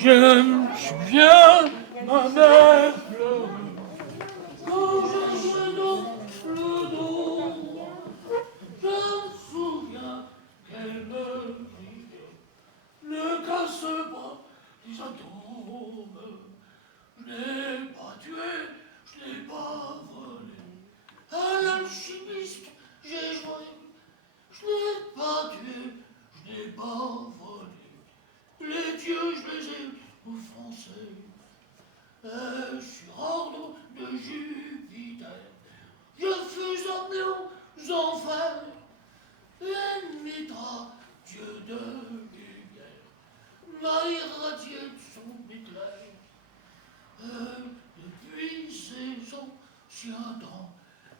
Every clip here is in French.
Je me souviens, ma mère pleurait quand je jouais dans le dos. Je me souviens qu'elle me disait ne casse pas les atomes. Je n'ai pas tué, je n'ai pas volé. À l'alchimiste, j'ai joué. Je n'ai pas tué, je n'ai pas volé. Les dieux, je les ai offensés. Et sur ordre de Jupiter, je fus emmené aux enfers. Et Mitra, dieu de lumière, m'a irradié de son éclair. Et depuis ces anciens temps,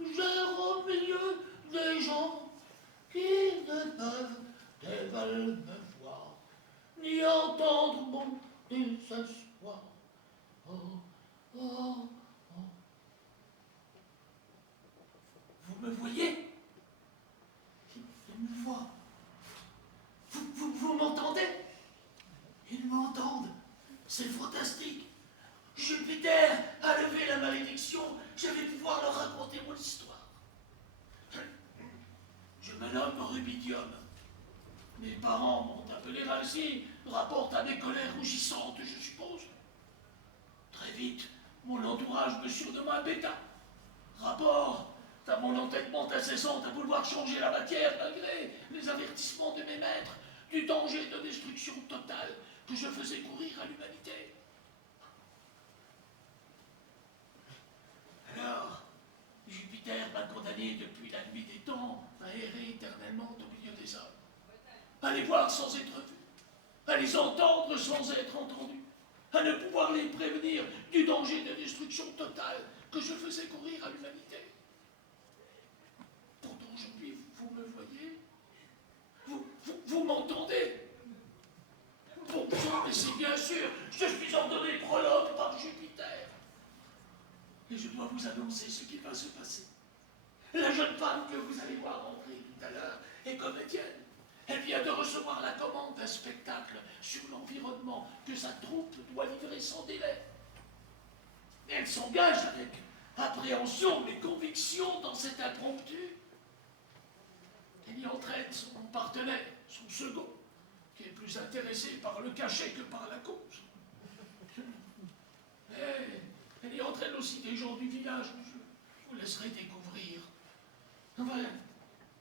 j'erre au milieu des gens qui ne peuvent veulent me voir, ni entendre mon désespoir. Oh, oh, oh. Vous me voyez? Ils me voient. Vous m'entendez? Ils m'entendent. C'est fantastique. Jupiter a levé la malédiction. Je vais pouvoir leur raconter mon histoire. Je me nomme Rubidium. Mes parents m'ont appelé ainsi, rapporte à mes colères rougissantes, je suppose. Très vite, mon entourage me surnomma Bêta. Rapport à mon entêtement incessant à vouloir changer la matière malgré les avertissements de mes maîtres du danger de destruction totale que je faisais courir à l'humanité. Alors, Jupiter m'a condamné depuis la nuit des temps à errer éternellement au milieu des hommes, à les voir sans être vus, à les entendre sans être entendus, à ne pouvoir les prévenir du danger de destruction totale que je faisais courir à l'humanité. Pourtant, aujourd'hui, vous me voyez, vous m'entendez. Bon sang, mais c'est bien sûr, je suis ordonné prologue par Jupiter. Et je dois vous annoncer ce qui va se passer. La jeune femme que vous allez voir entrer tout à l'heure est comédienne. Elle vient de recevoir la commande d'un spectacle sur l'environnement que sa troupe doit livrer sans délai. Et elle s'engage avec appréhension mais conviction dans cet impromptu. Elle y entraîne son partenaire, son second, qui est plus intéressé par le cachet que par la cause. Et elle y entraîne aussi des gens du village que je vous laisserai découvrir. Voilà.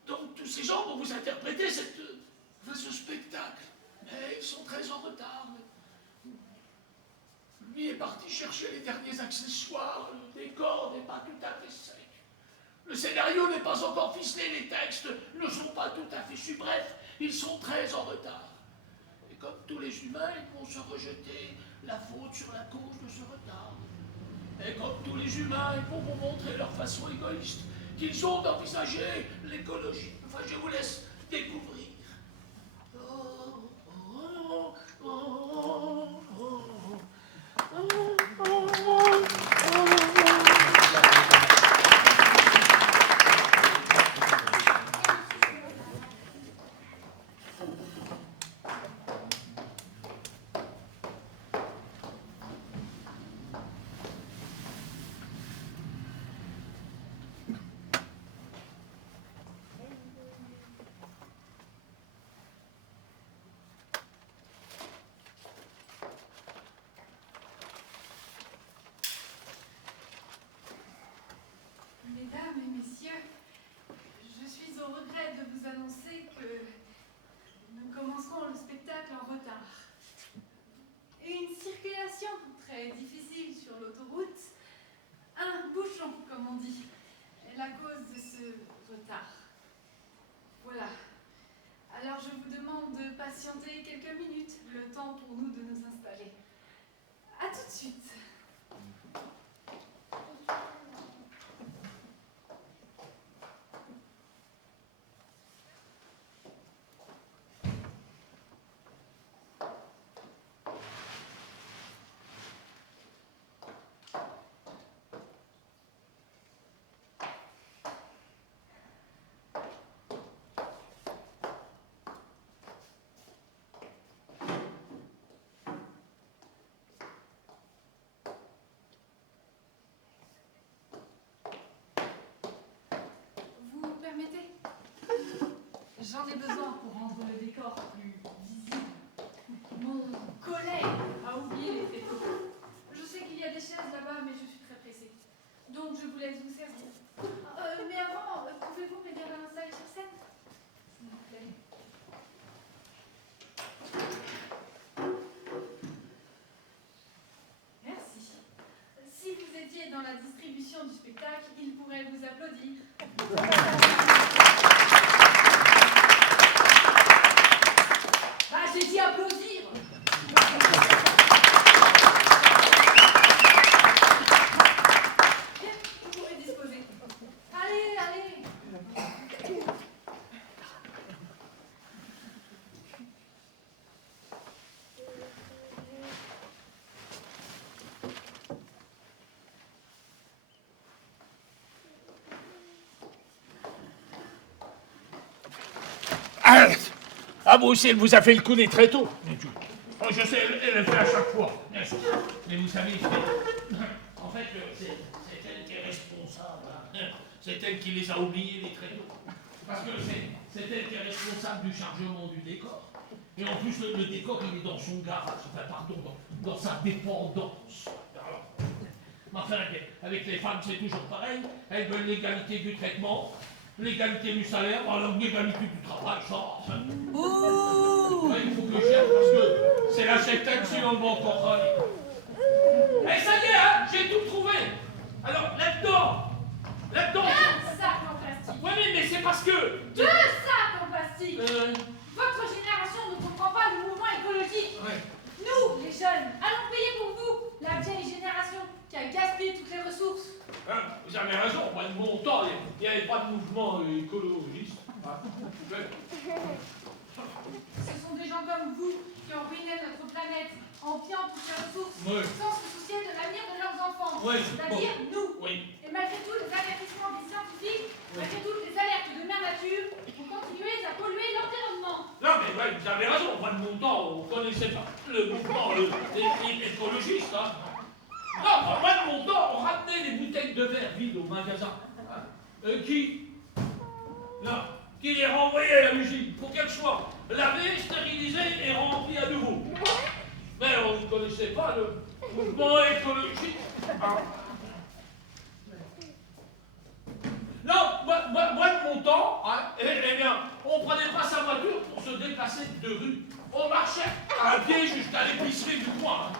Donc tous ces gens vont vous interpréter ce spectacle. Mais ils sont très en retard. Lui est parti chercher les derniers accessoires, le décor n'est pas tout à fait sec. Le scénario n'est pas encore ficelé, les textes ne sont pas tout à fait su. Bref, ils sont très en retard. Et comme tous les humains, ils vont se rejeter la faute sur la cause de ce retard. Et comme tous les humains, ils vont vous montrer leur façon égoïste qu'ils ont d'envisager l'écologie. Enfin, je vous laisse découvrir. Oh, oh, oh, oh, oh, Mesdames et messieurs, je suis au regret de vous annoncer que nous commencerons le spectacle en retard. Et une circulation très difficile sur l'autoroute, un bouchon, comme on dit, est la cause de ce retard. Voilà. Alors je vous demande de patienter quelques minutes, le temps pour nous de nous installer. À tout de suite. j'en ai besoin pour rendre le décor plus visible. Mon collègue a oublié les tréteaux. Je sais qu'il y a des chaises là-bas, mais je suis très pressée. Donc je vous laisse vous servir. Mais avant, pouvez-vous m'aider à l'installer sur scène? S'il vous plaît. Merci. Si vous étiez dans la distribution du spectacle, il pourrait vous applaudir. Ah, j'ai dit applaudir. Bien, vous pourrez disposer. Allez, allez. Ah, Bruxelles vous a fait le coup des tréteaux. Oh, je sais, elle le fait à chaque fois. Bien sûr. Mais vous savez, en fait, c'est elle qui est responsable. Hein. C'est elle qui les a oubliés, les tréteaux. Parce que c'est elle qui est responsable du chargement du décor. Et en plus, le décor, il est dans son garage. Enfin, pardon, dans sa dépendance. Alors, enfin, avec les femmes, c'est toujours pareil. Elles veulent l'égalité du traitement. L'égalité du salaire, alors l'égalité du travail, ça. Ouais, il faut que je gère parce que c'est la septaine, sinon le banc encore râler. Eh, ça y est, hein, j'ai tout trouvé. Alors, là-dedans. Un sac en plastique. Ouais, mais c'est parce que. 2 sacs en plastique. Votre génération ne comprend pas le mouvement écologique. Ouais. Nous, les jeunes, allons payer pour vous, la vieille génération qui a gaspillé toutes les ressources. Hein, vous avez raison, moi, de mon temps, il n'y avait pas de mouvement écologiste. Hein. Ce sont des gens comme vous qui ont ruiné notre planète en pillant toutes les ressources sans se soucier de l'avenir de leurs enfants, c'est-à-dire nous. Oui. Et malgré tous les avertissements des scientifiques, malgré toutes les alertes de mère nature, vous continuez à polluer l'environnement. Non, mais ouais, vous avez raison, moi, de mon temps, on ne connaissait pas le mouvement écologiste. Hein. Non, moi, de mon temps, on ramenait les bouteilles de verre vides au magasin. Hein. Qui les renvoyait à l'usine pour qu'elles soient lavées, stérilisées et remplies à nouveau. Mais on ne connaissait pas le mouvement écologique. Hein. Non, moi de mon temps, hein, eh bien, on ne prenait pas sa voiture pour se déplacer de rue. On marchait à pied jusqu'à l'épicerie du coin. Hein.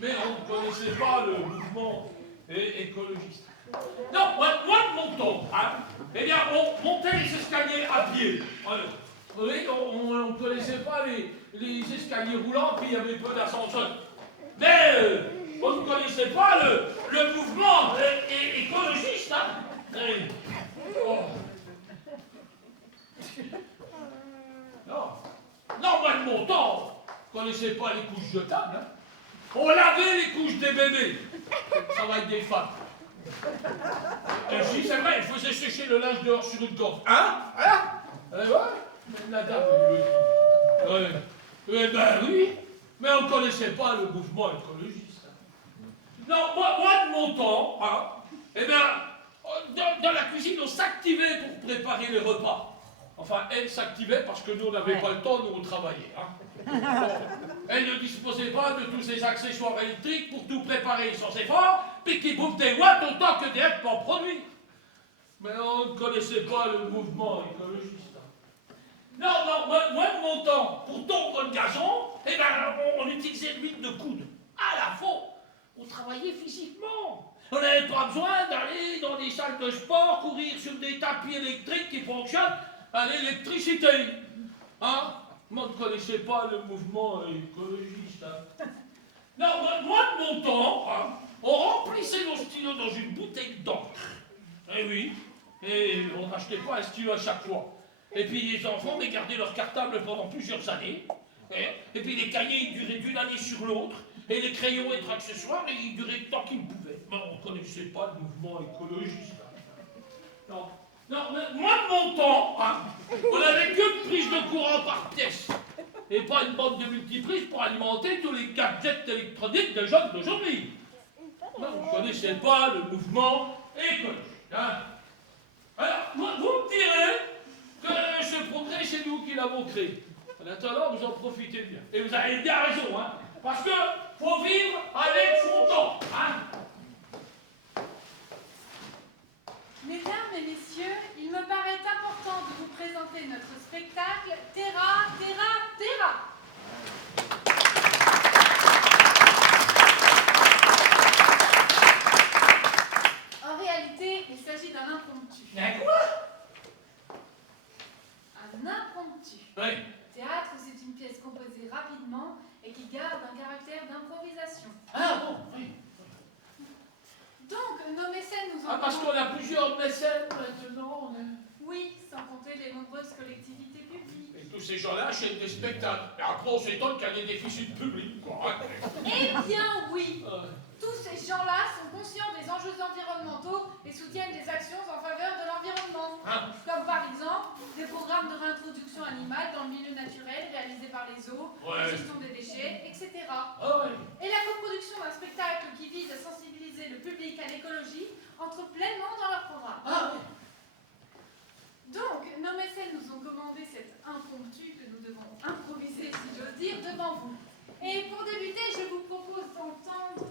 Mais on ne connaissait pas le mouvement écologiste. Non, moi de mon temps, hein, eh bien, on montait les escaliers à pied. Oui, on ne connaissait pas les escaliers roulants, puis il y avait peu d'ascenseurs. Mais on ne connaissait pas le mouvement écologiste. Hein. Oh. Non, moi de mon temps, on ne connaissait pas les couches jetables. Hein. On lavait les couches des bébés. Ça va être des femmes. Si, c'est vrai, il faisait sécher le linge dehors sur une corde. Hein? Ouais, même la dame, elle le dit. Ben oui, mais on ne connaissait pas le mouvement écologiste. Non, moi de mon temps, hein, eh bien, dans la cuisine, on s'activait pour préparer les repas. Enfin, elle s'activait parce que nous, on n'avait pas le temps, nous, on travaillait. Hein. Elle ne disposait pas de tous ces accessoires électriques pour tout préparer sans effort, puis qui bouffent des watts autant que des êtres pour produire. Mais on ne connaissait pas le mouvement écologiste. Non, moi de mon temps, pour tondre le gazon, eh ben, on utilisait l'huile de coude. À la faux, on travaillait physiquement. On n'avait pas besoin d'aller dans des salles de sport, courir sur des tapis électriques qui fonctionnent à l'électricité. Hein? Moi, je ne connaissais pas le mouvement écologiste. Hein. Non, moi de mon temps, hein, on remplissait nos stylos dans une bouteille d'encre. Eh oui, et on n'achetait pas un stylo à chaque fois. Et puis les enfants mais gardaient leur cartable pendant plusieurs années. Et puis les cahiers, ils duraient d'une année sur l'autre. Et les crayons et les accessoires, ils duraient le temps qu'ils pouvaient. Mais on ne connaissait pas le mouvement écologiste. Hein. Non, mais moi de mon temps, hein, on n'avait qu'une prise de courant par pièce. Et pas une bande de multiprises pour alimenter tous les gadgets électroniques des jeunes d'aujourd'hui. On ne connaissait pas le mouvement écologiste. Hein. Alors, vous me direz, que ce progrès, c'est nous qui l'avons créé. En attendant, vous en profitez bien. Et vous avez bien raison, hein, parce que faut vivre avec son temps, hein. Mesdames et messieurs, il me paraît important de vous présenter notre spectacle Terra, Terra, Terra. En réalité, il s'agit d'un impromptu. Mais quoi? Un impromptu. Oui. Théâtre, c'est une pièce composée rapidement et qui garde un caractère d'improvisation. Ah bon, oui. Donc, nos mécènes nous ont... Ah, parce qu'on a plusieurs mécènes maintenant, on est... Oui, sans compter les nombreuses collectivités publiques. Et tous ces gens-là achètent des spectacles. Et après, on s'étonne qu'il y a des déficits publics, quoi. Eh bien, oui. Euh, Tous ces gens-là sont conscients des enjeux environnementaux et soutiennent des actions en faveur de l'environnement. hein? Comme par exemple, des programmes de réintroduction animale dans le milieu naturel réalisés par les zoos, Ouais. la gestion des déchets, etc. Ah ouais. Et la coproduction d'un spectacle qui vise à sensibiliser le public à l'écologie entre pleinement dans leur programme. Ah ouais. Donc, nos mécènes nous ont commandé cet impromptu que nous devons improviser, si j'ose dire, devant vous. Et pour débuter, je vous propose d'entendre...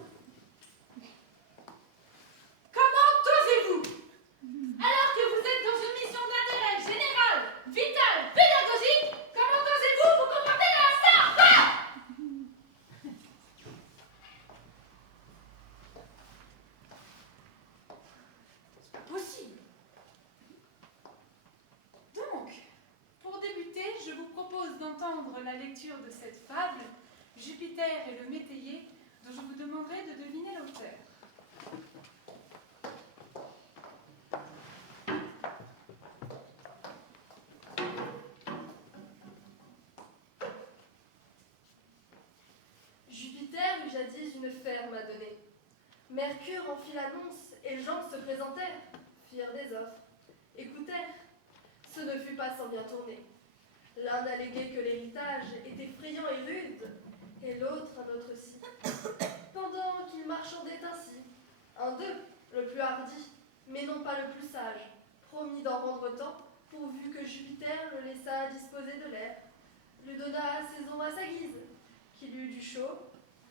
Comment osez-vous? Alors que vous êtes dans une mission d'intérêt général, vital, pédagogique, comment osez-vous vous comporter à l'instar? C'est pas possible. Donc, pour débuter, je vous propose d'entendre la lecture de cette fable, Jupiter et le métayer, dont je vous demanderai de deviner l'auteur. Jupiter eut jadis une ferme à donner. Mercure en fit l'annonce et les gens se présentèrent, firent des offres, écoutèrent. Ce ne fut pas sans bien tourner. L'un alléguait que l'héritage était effrayant et rude, et l'autre un autre si. Pendant qu'ils marchandaient ainsi, un d'eux, le plus hardi, mais non pas le plus sage, promit d'en rendre tant, pourvu que Jupiter le laissa disposer de l'air, lui donna saison à sa guise, qu'il eut du chaud,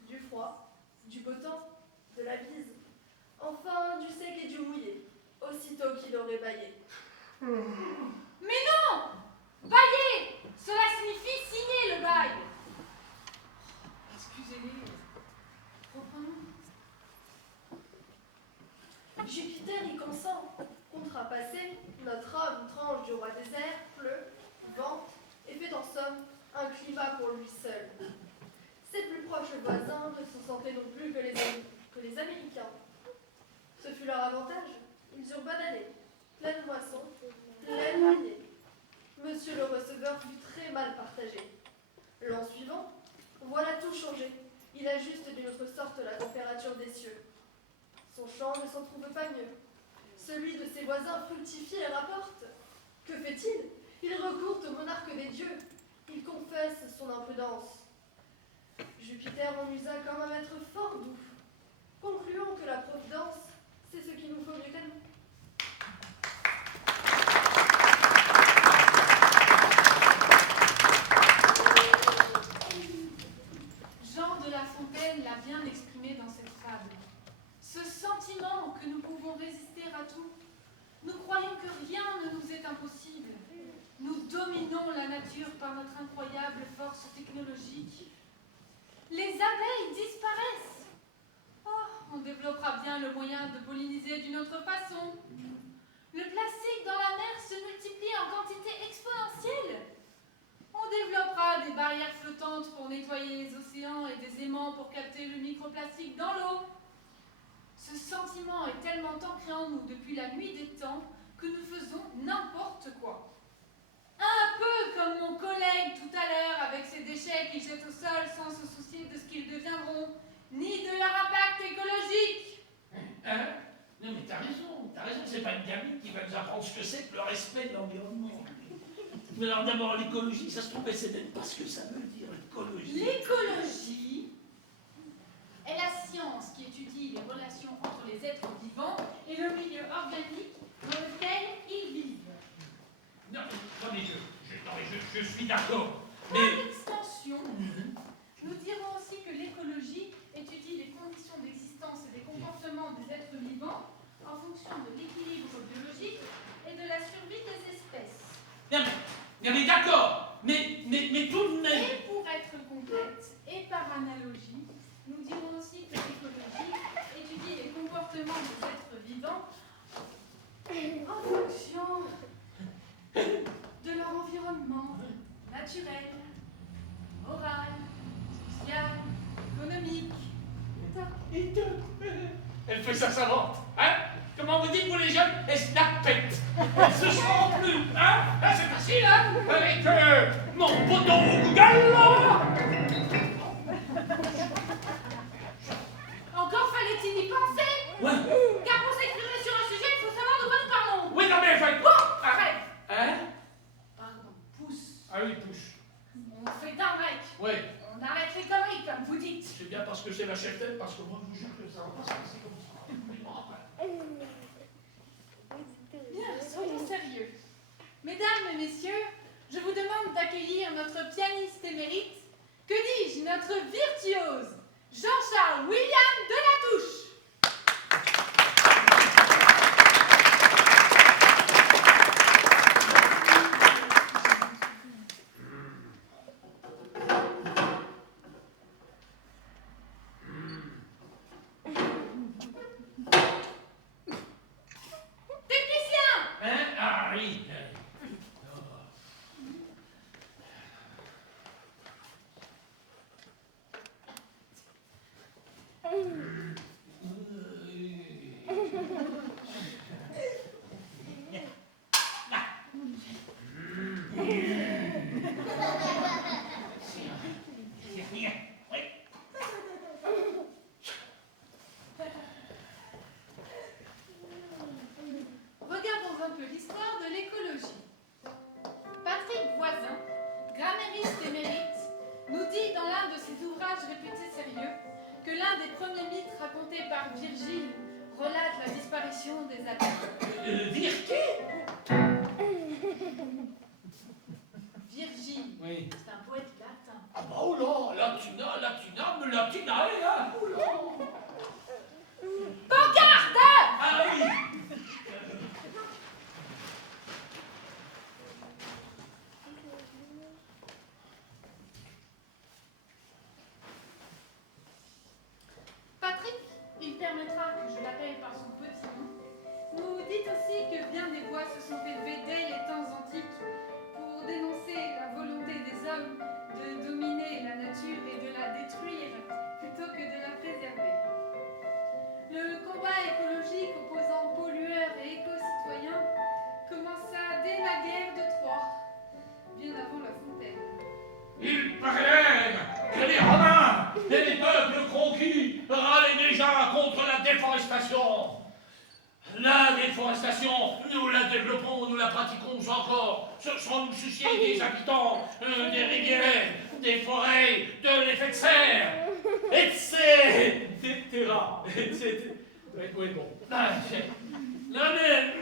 du froid, du beau temps, de la bise, enfin du sec et du mouillé, aussitôt qu'il aurait bâillé. Mais non! Bailler! Cela signifie signer le bail. Excusez-les. Reprenons. Jupiter y consent. Contrat passé, notre homme tranche du roi désert, pleut, vente, et fait en somme un climat pour lui seul. Ses plus proches voisins ne se sentaient non plus que les Américains. Ce fut leur avantage. Ils eurent bonne année, pleine moisson, pleine année. Monsieur le receveur fut très mal partagé. L'an suivant, voilà tout changé. Il ajuste d'une autre sorte la température des cieux. Son champ ne s'en trouve pas mieux. Celui de ses voisins fructifie et rapporte. Que fait-il? Il recourt au monarque des dieux. Il confesse son imprudence. Jupiter en usa comme un maître fort doux. Concluons que la providence, c'est ce qu'il nous faut mieux qu'à nous. Jean de La Fontaine l'a bien exprimé dans cette fable. Ce sentiment que nous pouvons résister à tout. Nous croyons que rien ne nous est impossible. Nous dominons la nature par notre incroyable force technologique. Les abeilles disparaissent. Oh, on développera bien le moyen de polliniser d'une autre façon. Le plastique dans la mer se multiplie en quantité exponentielle. On développera des barrières flottantes pour nettoyer les océans et des aimants pour capter le microplastique dans l'eau. Ce sentiment est tellement ancré en nous depuis la nuit des temps que nous faisons n'importe quoi. Un peu comme mon collègue tout à l'heure avec ses déchets qu'il jette au sol sans se soucier de ce qu'ils deviendront, ni de leur impact écologique. Hein? Non mais t'as raison, c'est pas une gamine qui va nous apprendre ce que c'est que le respect de l'environnement. Mais alors d'abord l'écologie, ça se trouve, elle sait même pas ce que ça veut dire, l'écologie. L'écologie est la science qui étudie les relations entre les êtres vivants et le milieu organique dans lequel ils vivent. Non, attendez, non, mais je suis d'accord. Par Mais... extension, nous dirons aussi que l'écologie étudie les conditions d'existence et des comportements des êtres vivants en fonction de l'équilibre biologique et de la survie des espèces. Bien, mais d'accord. Mais tout de même... Et pour être complète, et par analogie, nous dirons aussi que l'écologie étudie les comportements des êtres vivants en fonction de leur environnement naturel, moral, social, économique. Elle fait ça savant, hein? Comment vous dites, vous les jeunes? Elle se la pète. Elle se sent plus, hein? Là, c'est facile, hein? Avec mon poteau Google, là! Encore fallait-il y penser? Ouais. Car pour s'exprimer sur un sujet, il faut savoir de quoi nous parlons. Oui, non, mais enfin... Bon, arrête. Hein? Pardon, pousse. Ah oui, touche. On fait un break. Ouais. On arrête les conneries, comme vous dites. C'est bien parce que c'est la chef-tête, parce que moi, je vous jure que ça va pas se passer comme ça. Bien, soyons sérieux. Mesdames et messieurs, je vous demande d'accueillir notre pianiste émérite, que dis-je, notre virtuose, Jean-Charles William Delatouche. Regardons un peu l'histoire de l'écologie. Patrick Voisin, grammairiste émérite, nous dit dans l'un de ses ouvrages réputés sérieux que l'un des premiers mythes racontés par Virgile relate la disparition des abeilles. Virgile, Oui. c'est un poète latin. Ah bah oh là, latina, hein? Oh là. Pancarte! Ah oui. Patrick, il permettra que je l'appelle par son petit nom, nous dit aussi que bien des voix se sont élevées dès les temps antiques pour dénoncer la volonté des hommes de dominer la nature et de la détruire plutôt que de la préserver. Le combat écologique opposant pollueurs et éco-citoyens commença dès la guerre de Troie, bien avant La Fontaine. Il paraît que les Romains et les peuples conquis râlaient déjà contre la déforestation. La déforestation, nous la développons, nous la pratiquons encore, sans nous soucier des habitants, des rivières, des forêts, de l'effet de serre, etc. Oui, bon. Non mais,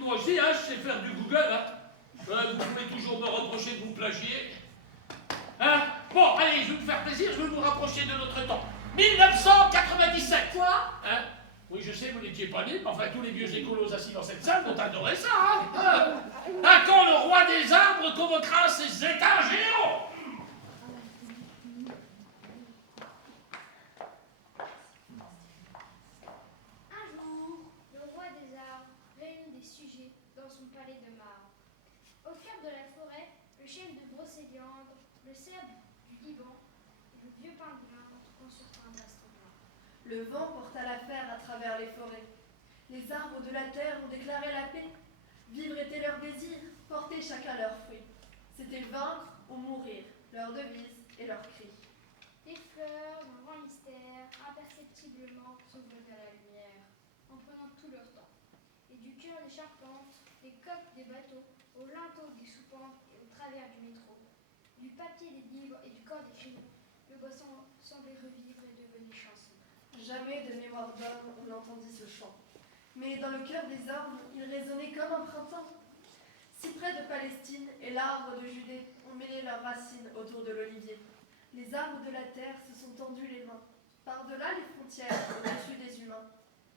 moi aussi, hein, je sais faire du Google. Hein. Vous pouvez toujours me reprocher de vous plagier. Hein? Bon, allez, je vais vous faire plaisir, je vais vous rapprocher de notre temps. 1997. Quoi? Hein? Oui, je sais, vous n'étiez pas né, mais enfin, tous les vieux écolos assis dans cette salle vont adorer ça, hein? À quand le roi des arbres convoquera ses états généraux? Un jour, le roi des arbres réunit des sujets dans son palais de marbre. Au cœur de la forêt, le chêne de Brocéliande, le cerf du Liban et le vieux pin d'Inde consultent un vaste blanc. Le vent porta l'affaire à travers les forêts. Les arbres de la terre ont déclaré la paix. Vivre était leur désir, porter chacun leurs fruits. C'était vaincre ou mourir, leur devise et leur cri. Les fleurs, d'un grand mystère, imperceptiblement s'envolent à la lumière, en prenant tout leur temps. Et du cœur des charpentes, des coques des bateaux, aux linteaux des soupentes et au travers du métro, du papier des livres et du corps des crayons, le bois semblait revivre et devenir chanson. Jamais de mémoire d'homme on n'entendit ce chant. Mais dans le cœur des arbres, il résonnait comme un printemps. Cyprès de Palestine et l'arbre de Judée ont mêlé leurs racines autour de l'olivier. Les arbres de la terre se sont tendus les mains, par-delà les frontières, au-dessus des humains.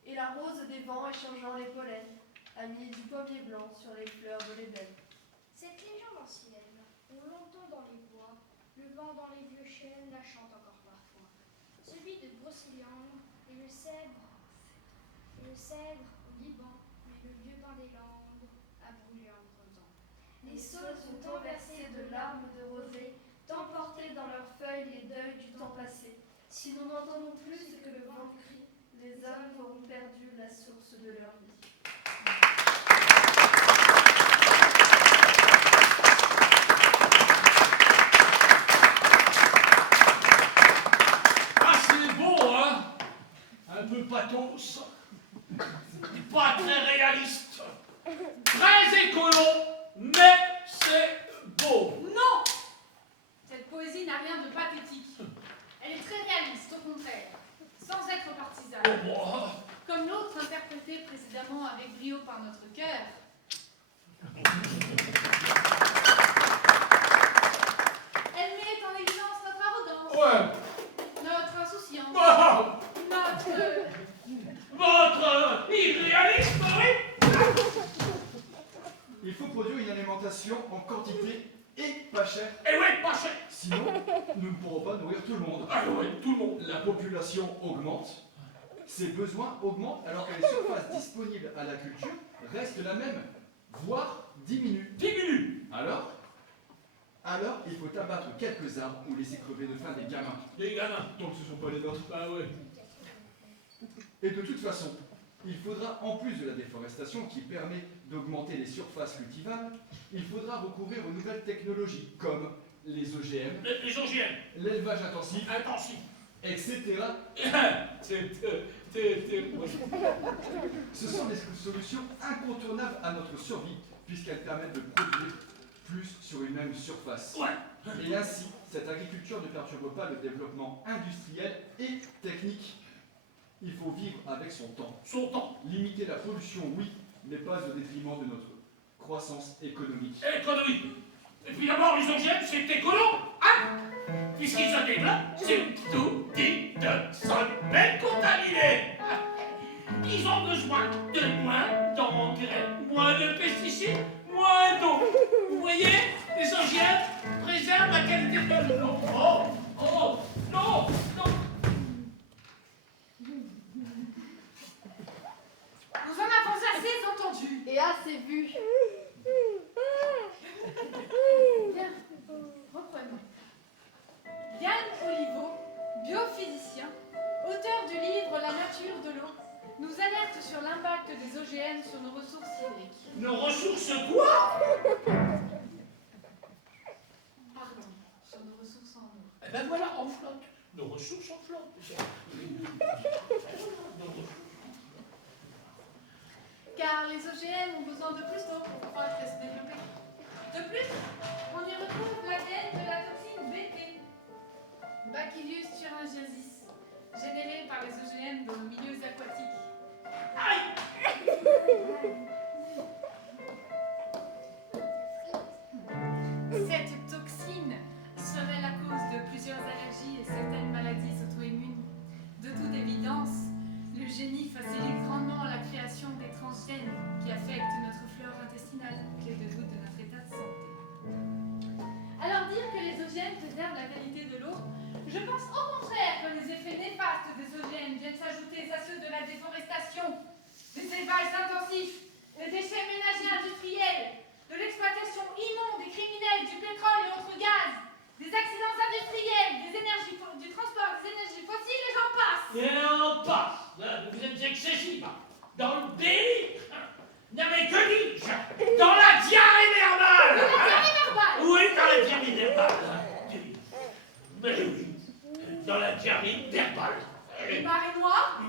Et la rose des vents échangeant les pollens a mis du pommier blanc sur les fleurs de l'ébène. Cette légende ancienne, on l'entend dans les bois, le vent dans les vieux chênes la chante encore parfois. Celui de Brocéliande et le cèdre au Liban, mais le vieux pin des Landes a brûlé en creusant. Les saules sont enversées de larmes de rosée, tant portées dans leurs feuilles les deuils du temps passé. Si nous n'entendons plus ce que le vent crie, les hommes auront perdu la source de leur vie. Ah, c'est beau, hein? Un peu pathos, pas très réaliste, très écolo, mais c'est beau. Non! Cette poésie n'a rien de pathétique. Elle est très réaliste, au contraire, sans être partisane. Oh, moi. Comme l'autre interprétée précédemment avec brio par notre cœur. Elle met en évidence notre arrogance, Ouais. notre insouciance, Ah, notre... votre irréalisme, oui. Il faut produire une alimentation en quantité et pas chère. Et ouais, pas cher. Sinon, nous ne pourrons pas nourrir tout le monde. Ah ouais, tout le monde. La population augmente, ses besoins augmentent alors que les surfaces disponibles à la culture restent la même, voire diminuent. 10 minutes. Alors, il faut abattre quelques arbres ou laisser crever de faim des gamins. Les gamins. Donc ce ne sont pas les nôtres. Bah ouais. Et de toute façon, il faudra, en plus de la déforestation qui permet d'augmenter les surfaces cultivables, il faudra recourir aux nouvelles technologies comme les OGM, Les OGM. l'élevage intensif, Intensif. etc. Ouais. Ce sont des solutions incontournables à notre survie, puisqu'elles permettent de produire plus sur une même surface. Ouais. Et ainsi, cette agriculture ne perturbe pas le développement industriel et technique. Il faut vivre avec son temps. Son temps. Limiter la pollution, oui, mais pas au détriment de notre croissance économique. Économique. Et puis d'abord, les OGM, c'est écolo, hein? Puisqu'ils se développent sur tout type de sol même contaminé. Ils ont besoin de moins d'engrais, moins de pesticides, moins d'eau. Vous voyez, les OGM préservent la qualité de l'eau. Oh, non, non. Nous en avons assez entendu. Et assez vu. Bien, reprenons. Yann Oliveau, biophysicien, auteur du livre La nature de l'eau, nous alerte sur l'impact des OGM sur nos ressources hydriques. Nos ressources quoi? Pardon, sur nos ressources en eau. Eh ben voilà, en flotte. Nos ressources en flotte. Nos ressources. Car les OGM ont besoin de plus d'eau pour croître et se développer. De plus, on y retrouve l'ADN de la toxine BT, Bacillus thuringiensis, générée par les OGM dans nos milieux aquatiques. Aïe! Cette toxine serait la cause de plusieurs allergies et certaines maladies auto-immunes. De toute évidence, l'eugénie facilite grandement la création des transgènes qui affectent notre flore intestinale, clé de voûte de notre état de santé. Alors dire que les OGM préservent la qualité de l'eau, je pense au contraire que les effets néfastes des OGM viennent s'ajouter à ceux de la déforestation, des élevages intensifs, des déchets ménagers industriels, de l'exploitation immonde et criminelle du pétrole et autres gaz, des accidents industriels, du transport des énergies fossiles et j'en passe. Et on passe. Là, vous êtes excessif. Dans le délire. Non mais que dis-je? Dans la diarrhée verbale. De la diarrhée verbale. Oui, dans la diarrhée verbale. Mais oui, dans la diarrhée verbale. Les marées noires,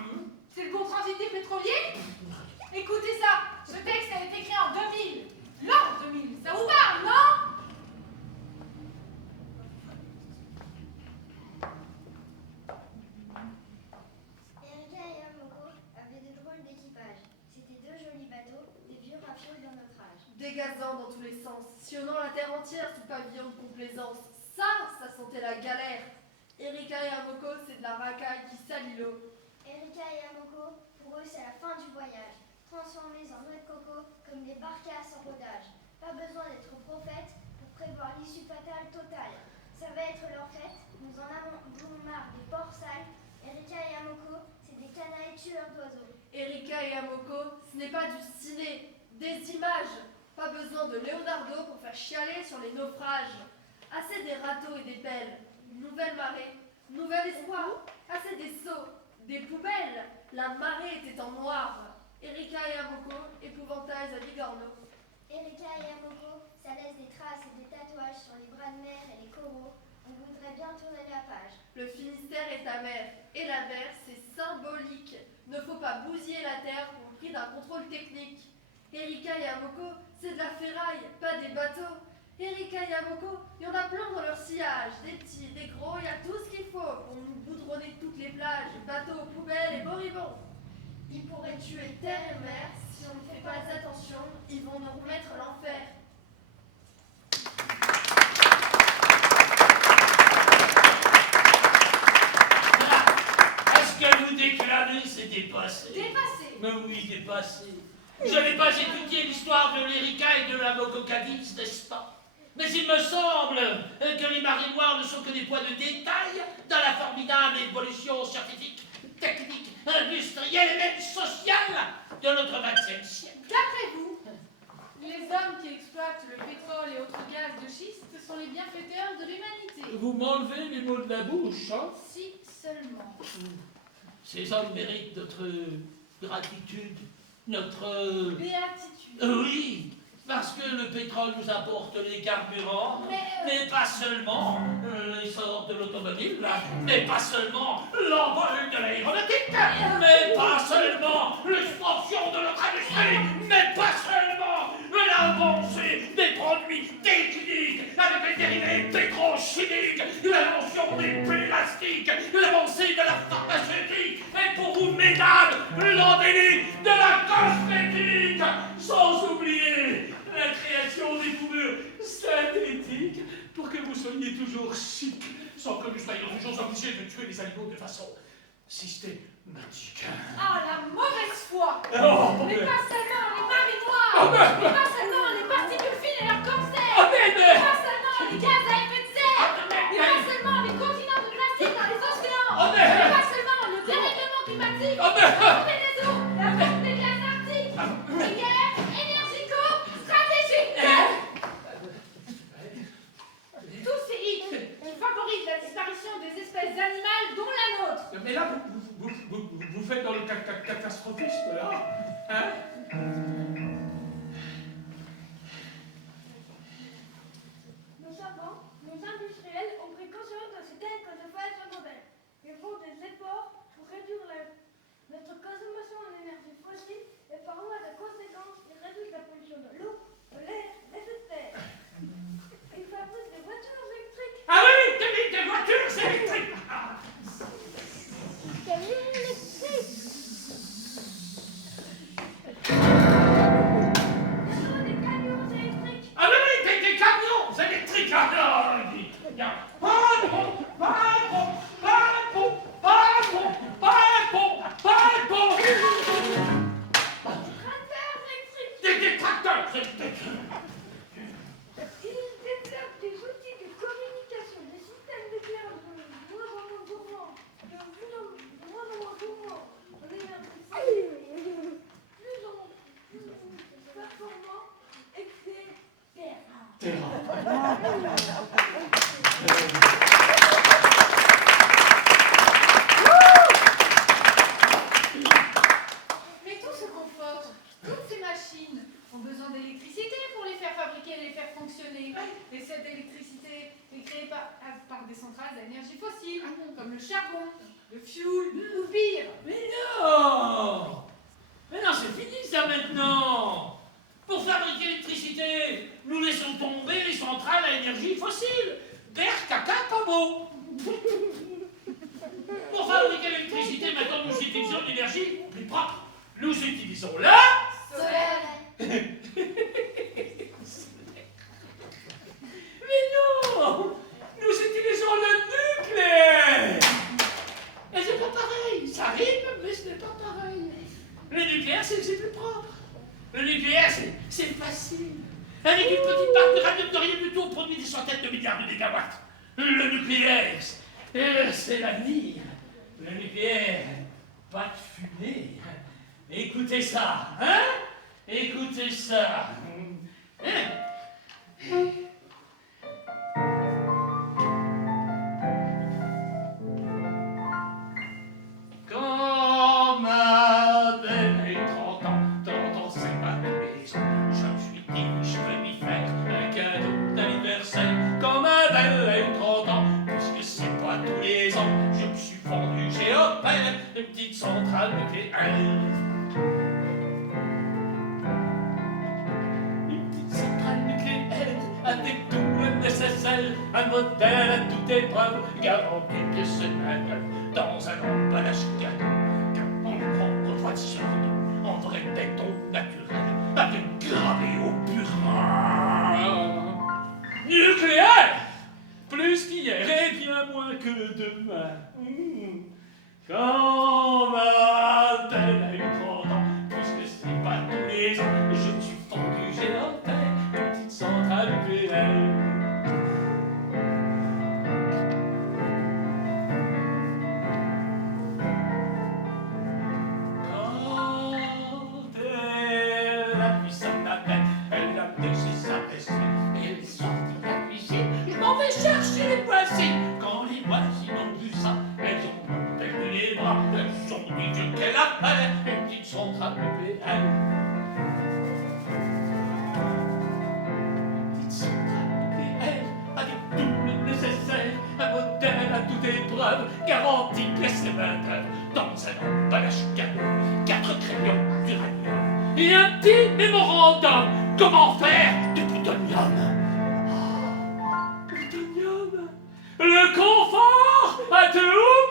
c'est le bon transit des pétroliers. Écoutez ça, ce texte a été écrit en 2000. L'an 2000, ça vous parle, non? Erika et Amoko avaient de drôles d'équipage. C'étaient deux jolis bateaux, des vieux rafioles d'un autre âge. Dégazant dans tous les reconnaissance, sillonnant la terre entière sous pavillon de complaisance. Ça sentait la galère. Erika et Amoko, c'est de la racaille qui salit l'eau. Erika et Amoko, pour eux, c'est la fin du voyage. Transformés en noix de coco comme des barcasses en rodage. Pas besoin d'être prophète pour prévoir l'issue fatale totale. Ça va être leur fête, nous en avons marre des porcs sales. Erika et Amoko, c'est des canailles tueurs d'oiseaux. Erika et Amoko, ce n'est pas du ciné, des images. Pas besoin de Leonardo pour faire chialer sur les naufrages. Assez des râteaux et des pelles, une nouvelle marée, nouvel espoir. Assez des seaux, des poubelles, la marée était en noir. Erika et Amoko, épouvantails à Bigorneau. Erika et Amoko, ça laisse des traces et des tatouages sur les bras de mer et les coraux. On voudrait bien tourner la page. Le Finistère est amer, et la mer, c'est symbolique. Ne faut pas bousiller la terre pour le prix d'un contrôle technique. Erika et Amoko, c'est de la ferraille, pas des bateaux. Erika et Amoko, il y en a plein dans leur sillage, des petits, des gros, il y a tout ce qu'il faut pour nous goudronner toutes les plages, bateaux, poubelles et moribonds. Ils pourraient tuer terre et mer, si on ne fait pas attention, ils vont nous remettre l'enfer. Est-ce que vous déclarez c'est dépassé? Dépassé. Mais oui, dépassé. Vous n'avez pas étudié l'histoire de l'Erika et de la Mokokadis, n'est-ce pas? Mais il me semble que les marinoires ne sont que des points de détail dans la formidable évolution scientifique, technique, industrielle et même sociale de notre XXe siècle. D'après vous, les hommes qui exploitent le pétrole et autres gaz de schiste sont les bienfaiteurs de l'humanité. Vous m'enlevez les mots de la bouche, hein? Si seulement. Ces hommes méritent notre gratitude, notre... Béatitude. Oui, parce que le pétrole nous apporte les carburants, mais pas seulement l'essor de l'automobile, mais pas seulement l'envol de l'aéronautique, mais pas seulement l'expansion de notre industrie, mais pas seulement l'avancée des produits techniques avec les dérivés pétrochimiques, l'invention des plastiques, l'avancée de la pharmaceutique, et pour vous, mesdames, l'embellie de la cosmétique, sans oublier la création des fourrures synthétiques pour que vous soyez toujours chic, sans que nous soyons toujours obligés de tuer les animaux de façon systématique. Ah, la mauvaise foi. Oh, Mais pas seulement les marinoires. Oh, Mais pas seulement les particules fines et leurs cancers. oh, mais- Mais pas seulement les gaz à effet de serre. mais- Mais pas seulement les continents de plastique dans les océans. Oh, mais- Mais pas seulement le dérèglement climatique. Oh, mais- La montée des eaux, la fonte des glaces arctiques. Les guerres énergico-stratégiques. Tous ces hicks qui favorisent la disparition des espèces animales dont la nôtre. Mais là, vous faites dans le catastrophisme, là. Hein? Nos savants, nos industriels ont pris conscience de ces telles conséquences secondaires. Ils font des efforts pour réduire notre consommation en énergie fossile et par voie de conséquence, ils réduisent la pollution de l'eau, de l'air et de terre. Ils fabriquent des voitures électriques. Ah oui, des voitures électriques. Camions électriques. Des camions électriques. Ah oui, des camions électriques. Ah non, bien. Pas bon, pas bon, pas bon, pas bon, pas bon, pas bon. Tracteurs électriques. Des tracteurs électriques. Ils développent des outils de communication, des systèmes d'éclairage de moins en moins gourmands, de moins en moins gourmands en énergie fossile, plus en plus performants, etc. Mais tout se conforte. Toutes ces machines ont besoin d'électricité pour les faire fabriquer et les faire fonctionner. Et cette électricité est créée par des centrales à énergie fossile, comme le charbon, le fioul ou pire. Mais non! Mais non, c'est fini ça maintenant! Pour fabriquer l'électricité, nous laissons tomber les centrales à énergie fossile. Berk, caca, pas beau! Pour fabriquer l'électricité, maintenant nous utilisons l'énergie plus propre. Nous utilisons la... Solaire. nucléaire, c'est plus propre. Le nucléaire, c'est facile. Avec une petite part de radium de rien du tout, on produit des centaines de milliards de mégawatts. Le nucléaire, c'est l'avenir. Le nucléaire, pas de fumée. Écoutez ça, hein? Écoutez ça. Quand ma belle a eu 30 ans, c'est ma maison. Je me suis dit, je peux lui faire un cadeau d'anniversaire. Quand ma belle a eu 30 ans, puisque c'est pas tous les ans, je me suis vendu, j'ai offert une petite centrale nucléaire. Une petite centrale nucléaire avec tout le nécessaire, un modèle à toute épreuve, garanti que c'est même dans un emballage cadeau, en propre voiture, en vrai béton naturel, avec gravé au burin. Nucléaire, plus qu'hier et bien moins que demain. Quand ma belle a eu 30 ans, puisque c'est pas tous les ans, je me suis fendu, j'ai en terre une petite centrale nucléaire. Quand elle a pu sa navette, elle a baissé sa vaisselle, elle est sortie de la cuisine, je m'en vais chercher les voisines. Quand les voisines ont vu ça, elles ont perdu les bras, elles ont dit Dieu quelle affaire, une petite centrale nucléaire. Une petite centrale nucléaire, avec tout le nécessaire, un modèle à toute épreuve, garantie pièce et main-d'œuvre, dans un emballage cadeau, 4 crayons d'uranium et un petit mémorandum. Comment faire du plutonium? Plutonium, le confort atomium.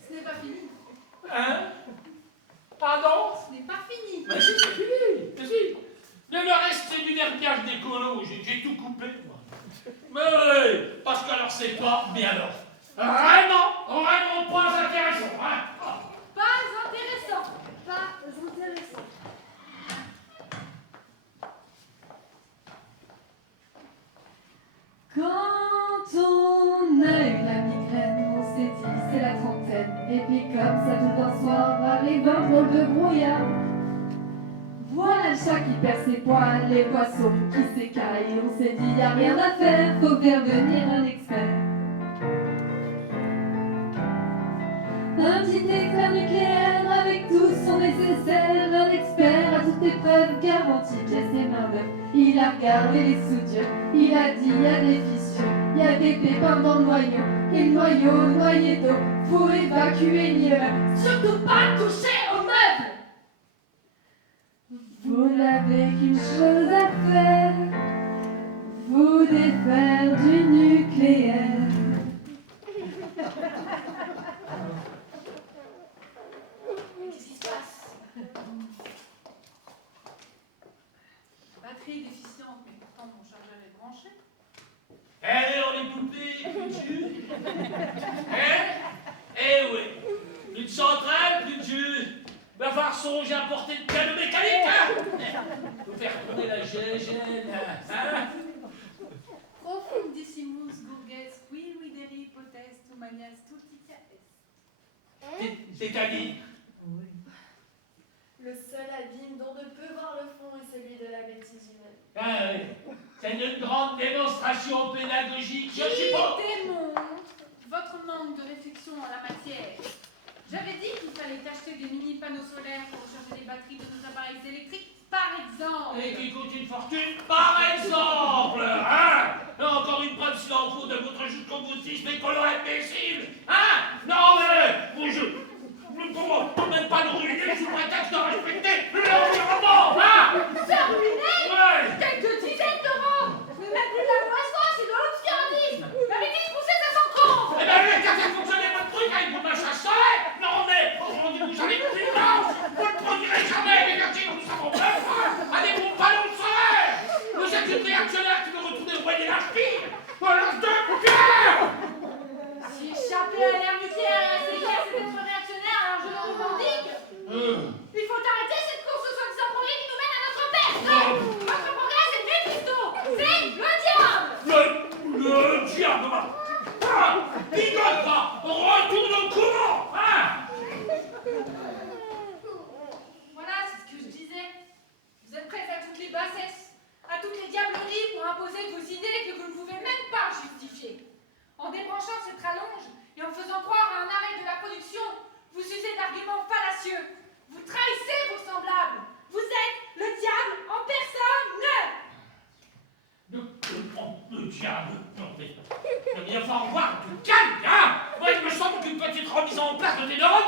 Ce n'est pas fini. Hein? Pardon? Ce n'est pas fini. Mais si, c'est fini. Mais si. Il me reste du verbiage d'écolo, j'ai tout coupé, moi. Mais oui, parce que alors c'est pas, mais alors. Vraiment pas intéressant, hein? Pas intéressant. Pas intéressant. Quand on a eu la migraine, on s'est dit c'est la trentaine. Et puis comme ça tout un soir, arrive un drôle de brouillard. Voilà le chat qui perd ses poils, les poissons qui s'écaillent. On s'est dit y a rien à faire, faut faire venir un expert. Un petit expert nucléaire avec tout son nécessaire. Un expert à toute épreuve, garantie pièce et main d'œuvre. Il a regardé les soudures, il a dit y a des fissures, y a des pépins dans le noyau. Et le noyau noyé d'eau, faut évacuer l'immeuble. Surtout pas toucher aux meubles. Vous n'avez qu'une chose à faire, vous défaire du nucléaire. Qu'est-ce qui se passe? La batterie est déficiente, mais pourtant mon chargeur est branché. Alors les poupées, plus de jus? Hein? Eh oui, une centrale, plus de jus. Va falloir songer à porter de piano mécanique, hein? Faut faire tourner la gégène, hein? Profundissimus gurges qui videri potest humanias tutitia est. C'est-à-dire? Le seul abîme dont ne peut voir le fond est celui de la bêtise humaine. Ah oui, c'est une grande démonstration pédagogique, je suppose. Qui démontre votre manque de réflexion en la matière. J'avais dit qu'il fallait acheter des mini-panneaux solaires pour recharger les batteries de nos appareils électriques, par exemple. Et qui coûte une fortune, par exemple, hein? Là, encore une preuve s'il en faut de votre jus de compostisme écolo imbécile, hein? Non mais, je ne peux même pas le ruiner.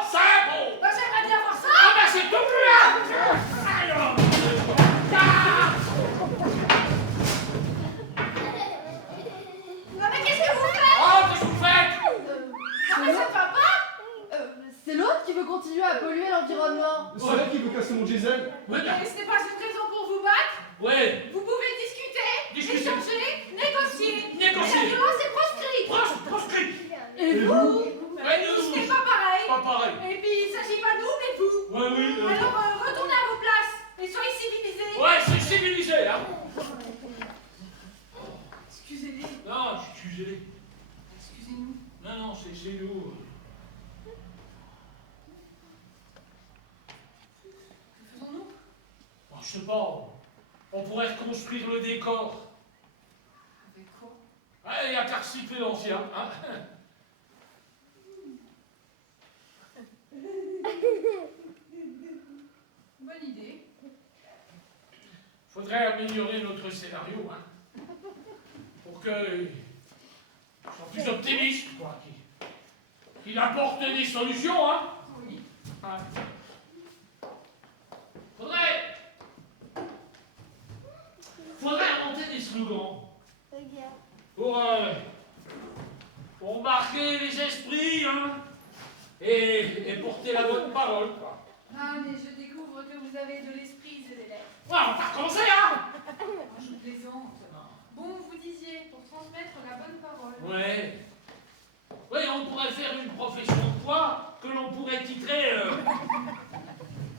symbole. Bah, j'aimerais bien voir ça. Ah bah c'est tout là. Alors, ah. Non, mais qu'est-ce que vous faites? Oh, qu'est-ce que vous faites? Non, mais ça te va pas? C'est l'autre qui veut continuer à polluer l'environnement. C'est elle qui veut casser mon diesel. Ouais, Mais ce n'est pas une raison pour vous battre. ouais. Vous pouvez discuter, Discuter. échanger, négocier. Négocier. Mais la violence est proscrite. Proscrit. Et vous? Ouais, Ce nous. n'est pas pareil. Pas pareil. Et puis, il ne s'agit pas de nous, mais de vous. Ouais, oui. Alors, retournez à vos places et soyez civilisés. Ouais, c'est civilisé, hein. Excusez-les. Non, excusez. Excusez-nous. Non, non, c'est nous. Que faisons-nous? Oh, je sais pas. On pourrait reconstruire le décor. Avec quoi? Ouais, il y a qu'à recycler l'ancien, hein. Bonne idée. Faudrait améliorer notre scénario, hein. Pour que soit plus optimiste, quoi. Qu'il apporte des solutions, hein. Oui. Ouais. Faudrait inventer des slogans pour marquer les esprits, hein. Et porter la bonne parole, quoi. Ah, mais je découvre que vous avez de l'esprit, et des lettres. Ouais, on va recommencer, hein. Je plaisante. Bon, vous disiez, pour transmettre la bonne parole. Ouais. Oui, on pourrait faire une profession de foi que l'on pourrait titrer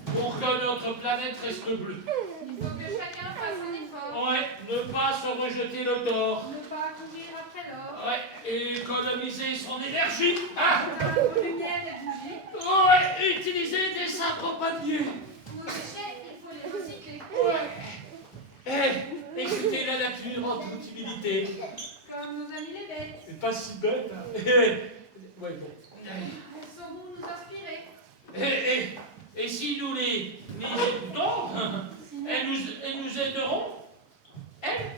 pour que notre planète reste bleue. Il faut que chacun fasse un effort. Ouais, ne pas se rejeter le tort. Ne pas courir après l'or. Ouais, et économiser son énergie. Hein? Vos lumières et bougies. Ouais, utiliser des sacs au papier. Nos déchets, il faut les recycler. Ouais. Écouter la nature en toute humilité. Comme nos amis les bêtes. C'est pas si bête, hein. Ouais, bon. Elles sauront nous inspirer. Et si nous les écoutons, elles nous aideront. Elles?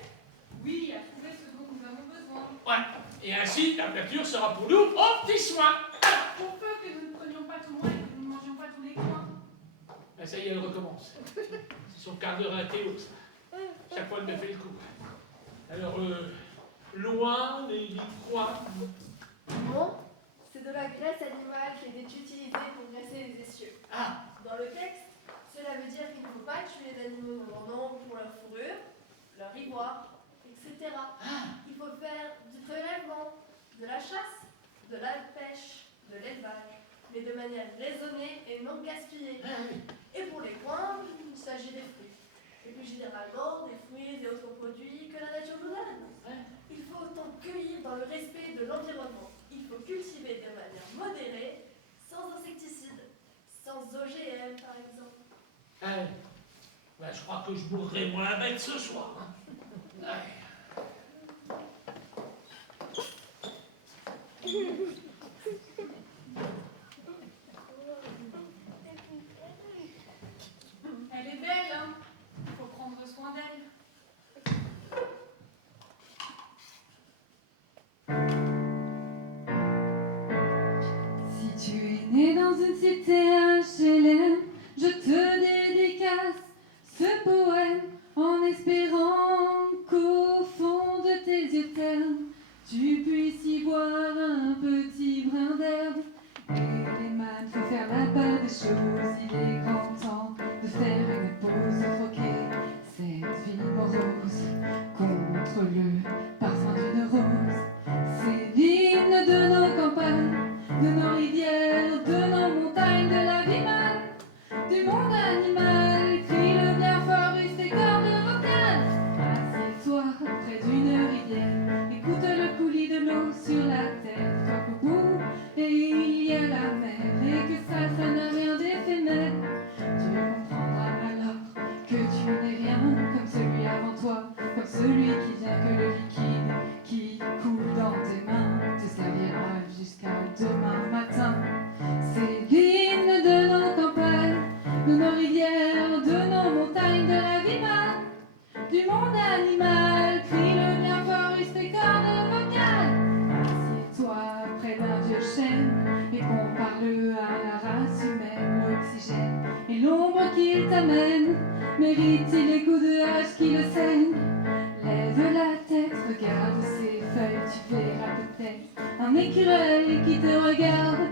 Oui, à trouver ce dont nous avons besoin. Ouais. Et ainsi, la nature sera pour nous au petit soin. Pour peu que nous ne prenions pas tout loin et que nous ne mangions pas tous les coins. Ben ça y est, elle recommence. C'est son quart d'heure à Théo, ça. Chaque fois, elle me fait le coup. Alors, loin les coins. Bon, c'est de la graisse animale qui est utilisée pour graisser les essieux. Ah, Dans le texte, cela veut dire qu'il ne faut pas tuer les animaux en grand nombre pour leur fourrure, leur ivoire, etc. Il faut faire du prélèvement, de la chasse, de la pêche, de l'élevage, mais de manière raisonnée et non gaspillée. Et pour les coins, il s'agit des fruits. Et plus généralement, des fruits et autres produits que la nature nous donne. Il faut autant cueillir dans le respect de l'environnement. Il faut cultiver de manière modérée, sans insecticides, sans OGM par exemple. ben, je crois que je mourrai moins la bête ce soir. Hein. Elle est belle, hein. Il faut prendre soin d'elle. Si tu es né dans une cité HLM, je te dédicace ce poème en espérant qu'au fond de tes yeux ternes, tu puisses y voir un petit brin d'herbe. Et les man, faut faire la part des choses, il est grand temps de faire une pause, de troquer cette vie morose contre le parfum d'une rose. C'est l'hymne de nos campagnes, de nos rivières, de nos montagnes, de la vie man, du monde animal. Crie-le bien fort, use tes cordes vocales. Assieds-toi près d'une rivière, écoute le coulis de l'eau sur la terre. Toi qu'au bout, et il y a la mer, et que ça n'a rien d'éphémère. Tu comprendras alors que tu n'es rien comme celui avant toi, comme celui qui vient que le liquide t'amène. Mérite-t-il les coups de hache qui le saignent? Lève la tête, regarde ces feuilles, tu verras peut-être un écureuil qui te regarde.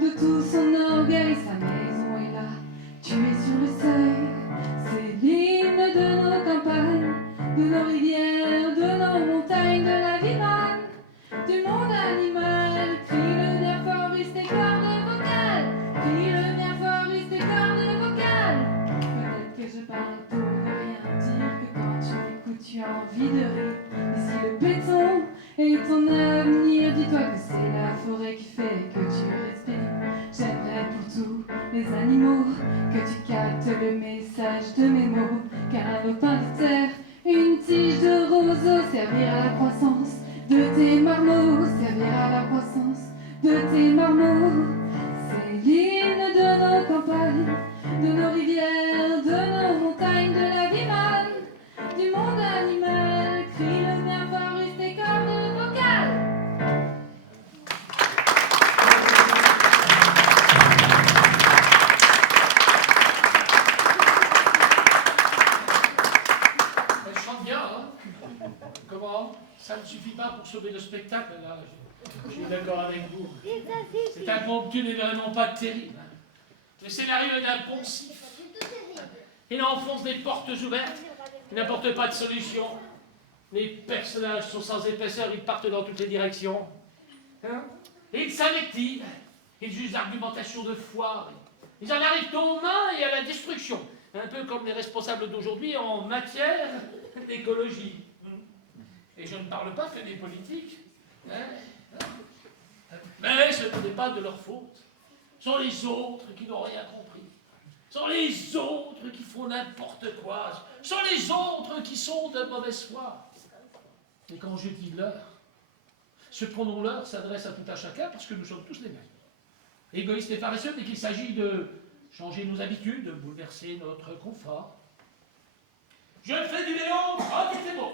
De tout son orgueil, sa maison est là, tu es sur le seuil. C'est l'hymne de nos campagnes, de nos rivières, de nos montagnes, de la vie manne, du monde animal. Crie le bien fort, use tes cordes vocales. Crie le bien fort, use tes cordes vocales. Peut-être que je parle pour ne rien dire, que quand tu m'écoutes, tu as envie de rire. Et si le béton est ton avenir, dis-toi que c'est la forêt qui fait que tu respires. J'aimerais pour tous les animaux que tu captes le message de mes mots. Car un lopin de terre, une tige de roseau servira à la croissance de tes marmots, servira à la croissance de tes marmots. C'est l'hymne de nos campagnes, de nos rivières, de nos montagnes, de la vie manne, du monde animal. Crie le bien fort, use tes cordes vocales. Elle chante bien, hein? Comment? Ça ne suffit pas pour sauver le spectacle, là. Je suis d'accord avec vous. C'est impromptu, mais vraiment pas terrible. Hein. Le scénario est impensif. Il enfonce des portes ouvertes. Il n'apporte pas de solution. Les personnages sont sans épaisseur, ils partent dans toutes les directions. Hein? Et ils s'invectivent. Ils jugent l'argumentation de foire. Ils en arrivent aux mains et à la destruction. Un peu comme les responsables d'aujourd'hui en matière d'écologie. Et je ne parle pas que des politiques. Hein? Mais ce n'est pas de leur faute. Ce sont les autres qui n'ont rien compris. Ce sont les autres qui font n'importe quoi. Ce sont les autres qui sont de mauvaise foi. Et quand je dis leur, ce pronom-leur s'adresse à tout un chacun parce que nous sommes tous les mêmes. Égoïstes et paresseux dès qu'il s'agit de changer nos habitudes, de bouleverser notre confort. Je fais du vélo, ah, c'est beau.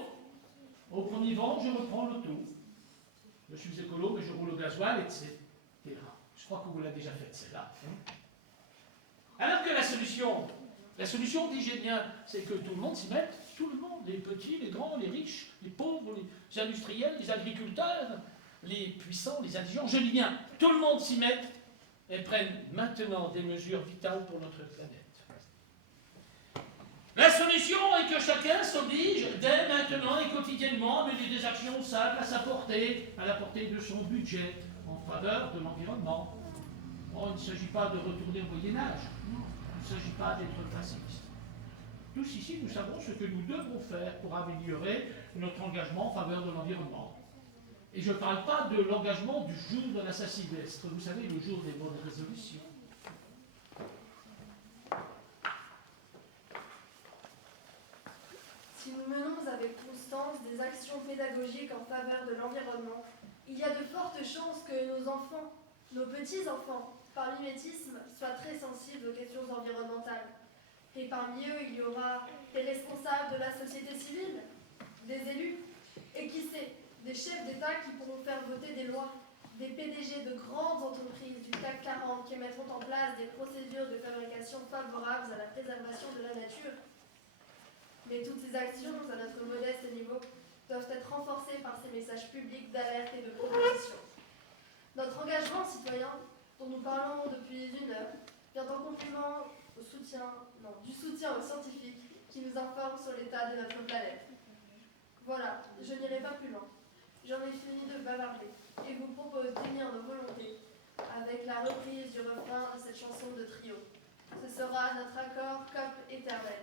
Au premier vent, je reprends l'auto. Je suis écolo, mais je roule au gasoil, etc. Je crois que vous l'avez déjà faite, celle-là. Hein? Alors que la solution, dis-je bien, c'est que tout le monde s'y mette. Tout le monde, les petits, les grands, les riches, les pauvres, les industriels, les agriculteurs, les puissants, les indigents. Je dis bien, tout le monde s'y mette et prenne maintenant des mesures vitales pour notre planète. La solution est que chacun s'oblige dès maintenant et quotidiennement à mener des actions simples à sa portée, à la portée de son budget, en faveur de l'environnement. Bon, il ne s'agit pas de retourner au Moyen-Âge, il ne s'agit pas d'être pacifiste. Tous ici, nous savons ce que nous devons faire pour améliorer notre engagement en faveur de l'environnement. Et je ne parle pas de l'engagement du jour de la Saint-Sylvestre, vous savez, le jour des bonnes résolutions. Si nous menons avec constance des actions pédagogiques en faveur de l'environnement, il y a de fortes chances que nos enfants, nos petits-enfants, par mimétisme, soient très sensibles aux questions environnementales. Et parmi eux, il y aura des responsables de la société civile, des élus, et qui sait, des chefs d'État qui pourront faire voter des lois, des PDG de grandes entreprises du CAC 40 qui mettront en place des procédures de fabrication favorables à la préservation de la nature. Mais toutes ces actions, à notre modeste niveau, doivent être renforcées par ces messages publics d'alerte et de proposition. Notre engagement citoyen, dont nous parlons depuis 1 heure, vient en complément du soutien aux scientifiques qui nous informent sur l'état de notre planète. Voilà, je n'irai pas plus loin. J'en ai fini de bavarder et vous propose d'unir nos volontés avec la reprise du refrain de cette chanson de trio. Ce sera notre accord COP éternel.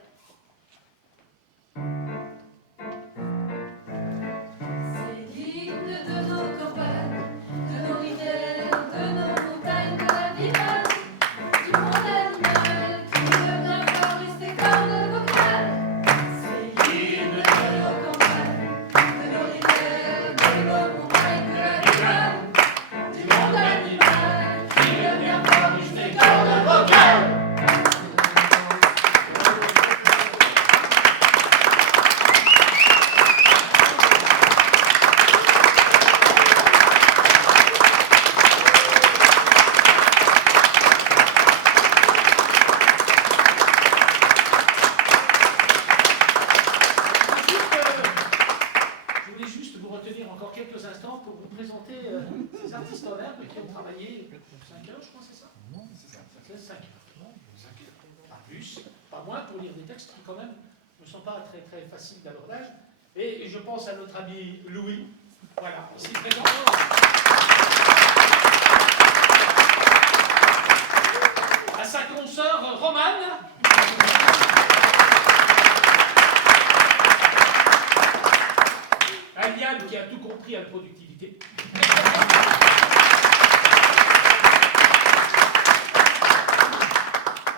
C'est l'hymne de nos campagnes, de nos rivières, de nos montagnes, de la vie manne, du monde animal, qui devient fort, use tes cordes vocales. C'est l'hymne de nos campagnes, de nos rivières, de nos montagnes, de la vie manne, du monde animal, qui devient fort, use tes cordes vocales. loin pour lire des textes qui, quand même, ne sont pas très, très faciles d'abordage. Et je pense à notre ami Louis, voilà, ici présent. À sa consoeur Romane. À Yann qui a tout compris à la productivité.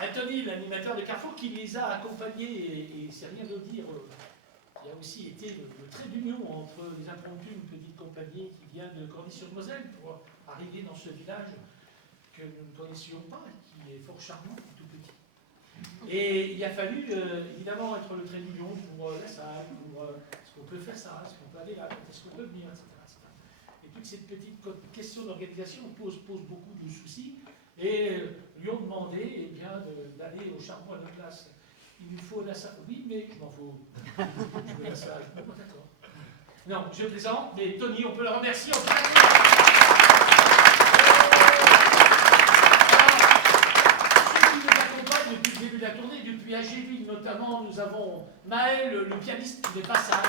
Anthony, l'animateur de Carrefour, qui les a accompagnés, et c'est rien de dire, qui a aussi été le trait d'union entre les impromptus, une petite compagnie qui vient de Corny-sur-Moselle pour arriver dans ce village que nous ne connaissions pas, qui est fort charmant, tout petit. Et il a fallu évidemment être le trait d'union pour la salle, pour est-ce qu'on peut faire ça, est-ce qu'on peut aller là, est-ce qu'on peut venir, etc., etc. Et toutes ces petites questions d'organisation posent beaucoup de soucis et lui ont demandé eh bien, d'aller au charbon à notre place. Il nous faut la salle. Oui, mais je m'en fous. Je veux la salle. Bon, d'accord. Non, je plaisante, mais Tony, on peut le remercier. On peut depuis le début de la tournée, depuis AG-Ville notamment, nous avons Maël, le pianiste de passage.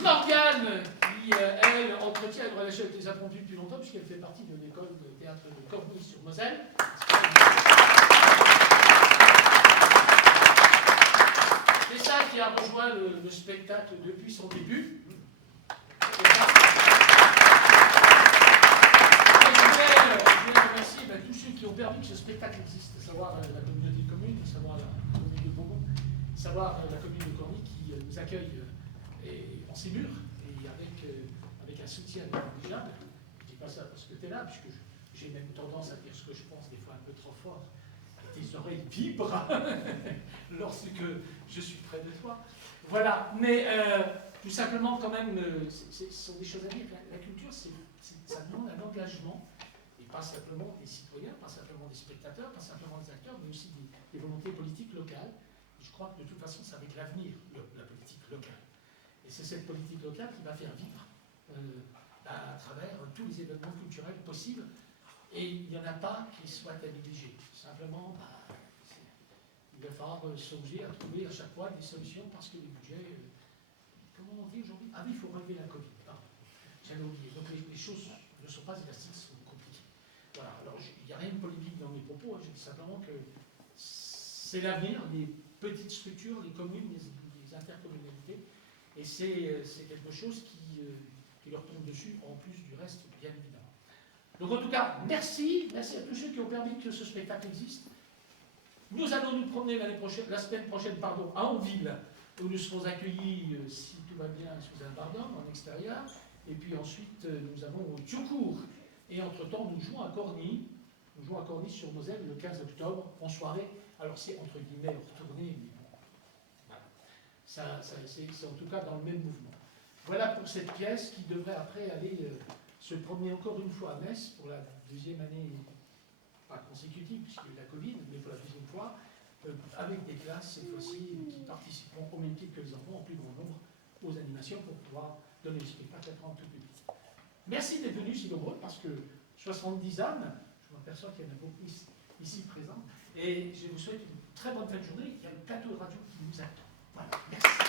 Morgane, qui, elle, entretient une relation avec les impromptus depuis longtemps, puisqu'elle fait partie de l'école de théâtre de Corny-sur-Moselle. C'est ça qui a rejoint le spectacle depuis son début. Tous ceux qui ont permis que ce spectacle existe, à savoir la communauté de communes, à savoir la commune de Beaumont, à savoir la commune de Corny qui nous accueille en ses murs et avec un soutien négligeable. Je ne dis pas ça parce que tu es là, puisque j'ai même tendance à dire ce que je pense des fois un peu trop fort. Et tes oreilles vibrent lorsque je suis près de toi. Voilà, mais tout simplement quand même, ce sont des choses à dire. La culture, ça demande un engagement. Pas simplement des citoyens, pas simplement des spectateurs, pas simplement des acteurs, mais aussi des volontés politiques locales. Et je crois que de toute façon, c'est avec l'avenir, la politique locale. Et c'est cette politique locale qui va faire vivre à travers tous les événements culturels possibles. Et il n'y en a pas qui soient à négliger. Simplement, il va falloir songer à trouver à chaque fois des solutions parce que les budgets, comment on dit aujourd'hui? Ah oui, il faut relever la Covid. J'avais oublié. Donc les choses ne sont pas élastiques, sont compliquées. Voilà, alors il n'y a rien de polémique dans mes propos, je dis simplement que c'est l'avenir, les petites structures, les communes, les intercommunalités, et c'est quelque chose qui leur tombe dessus, en plus du reste, bien évidemment. Donc en tout cas, merci à tous ceux qui ont permis que ce spectacle existe. Nous allons nous promener la semaine prochaine à Onville, où nous serons accueillis, si tout va bien, sous un bardin, en extérieur, et puis ensuite nous avons Thioncourt. Et entre-temps, nous jouons à Corny sur Moselle le 15 octobre, en soirée. Alors c'est entre guillemets retourné, mais bon, voilà. C'est en tout cas dans le même mouvement. Voilà pour cette pièce qui devrait après aller se promener encore une fois à Metz pour la deuxième année, pas consécutive, puisqu'il y a eu la Covid, mais pour la deuxième fois, avec des classes cette fois-ci qui participeront au même titre que les enfants en plus grand nombre aux animations pour pouvoir donner le spectacle à tout public. Merci d'être venus si nombreux, parce que 70 âmes, je m'aperçois qu'il y en a beaucoup ici présents, et je vous souhaite une très bonne fin de journée. Il y a le plateau de radio qui nous attend. Voilà, merci.